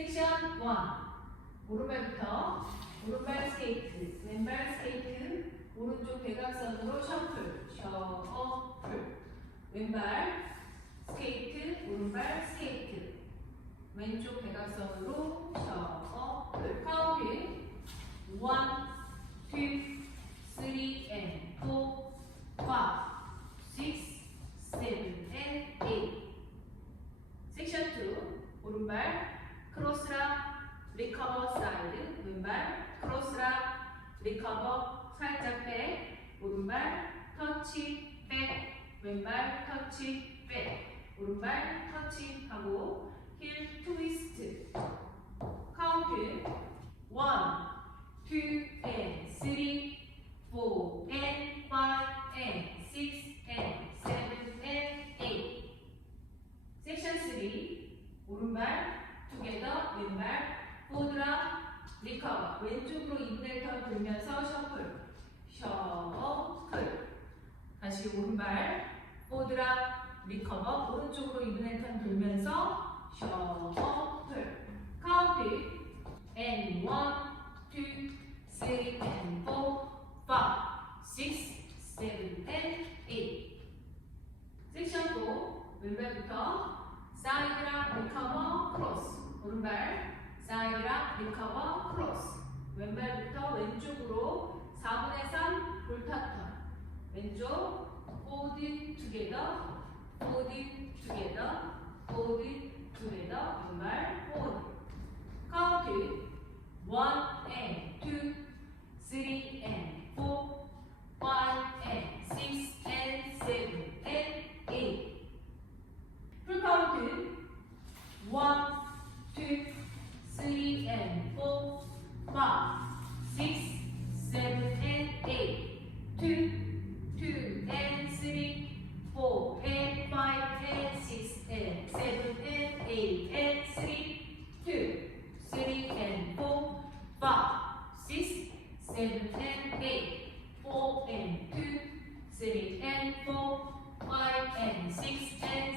섹션 1. 오른발부터 오른발 스케이트, 왼발 스케이트, 오른쪽 대각선으로 셔플, 셔플. 왼발 스케이트, 오른발 스케이트. 왼쪽 대각선으로 셔플. 카운트 1, 2, 3 and 4, 5, 6, 7 and 8. 섹션 2. 오른발 크로스라 리커버 사이드, 왼발 크로스라 리커버 살짝 백, 오른발 터치 백, 왼발 터치 백, 오른발 터치 하고 힐 트위스트. 카운트 1, 2 and 3, 4 and 5 and 6 and 7 and 8. 섹션 3. 오른발 투게더, 왼발 포드라 리커버. 왼쪽으로 2분의 1턴 돌면서 셔플, 셔플. 다시 오른발 포드라 리커버. 오른쪽으로 2분의 1턴 돌면서 셔플. 카운트 and 1, 2, 3 and 4, 5, 6, 7 and 8. 섹션 4. 왼발부터 사이드랑 리커버 크로스. 오른발 사이드랑 리커버 크로스. 왼발부터 왼쪽으로 4분의 3 볼타턴. 왼쪽 포드 투게더, 포드 투게더, 포드 투게더. 왼발 포드. 카운트 1 and 2, 3 and 4, 5 and 6 and 7 and 8. 풀 카운트 1, 2, 3 and 4, 5, 6, 7 and 8. 2, 2 and 3, 4 and 5 and 6 and 7 and 8 and 3, 2, 3 and 4, 5, 6, 7 and 8, 4 and 2, 3 and 4, 5 and 6 and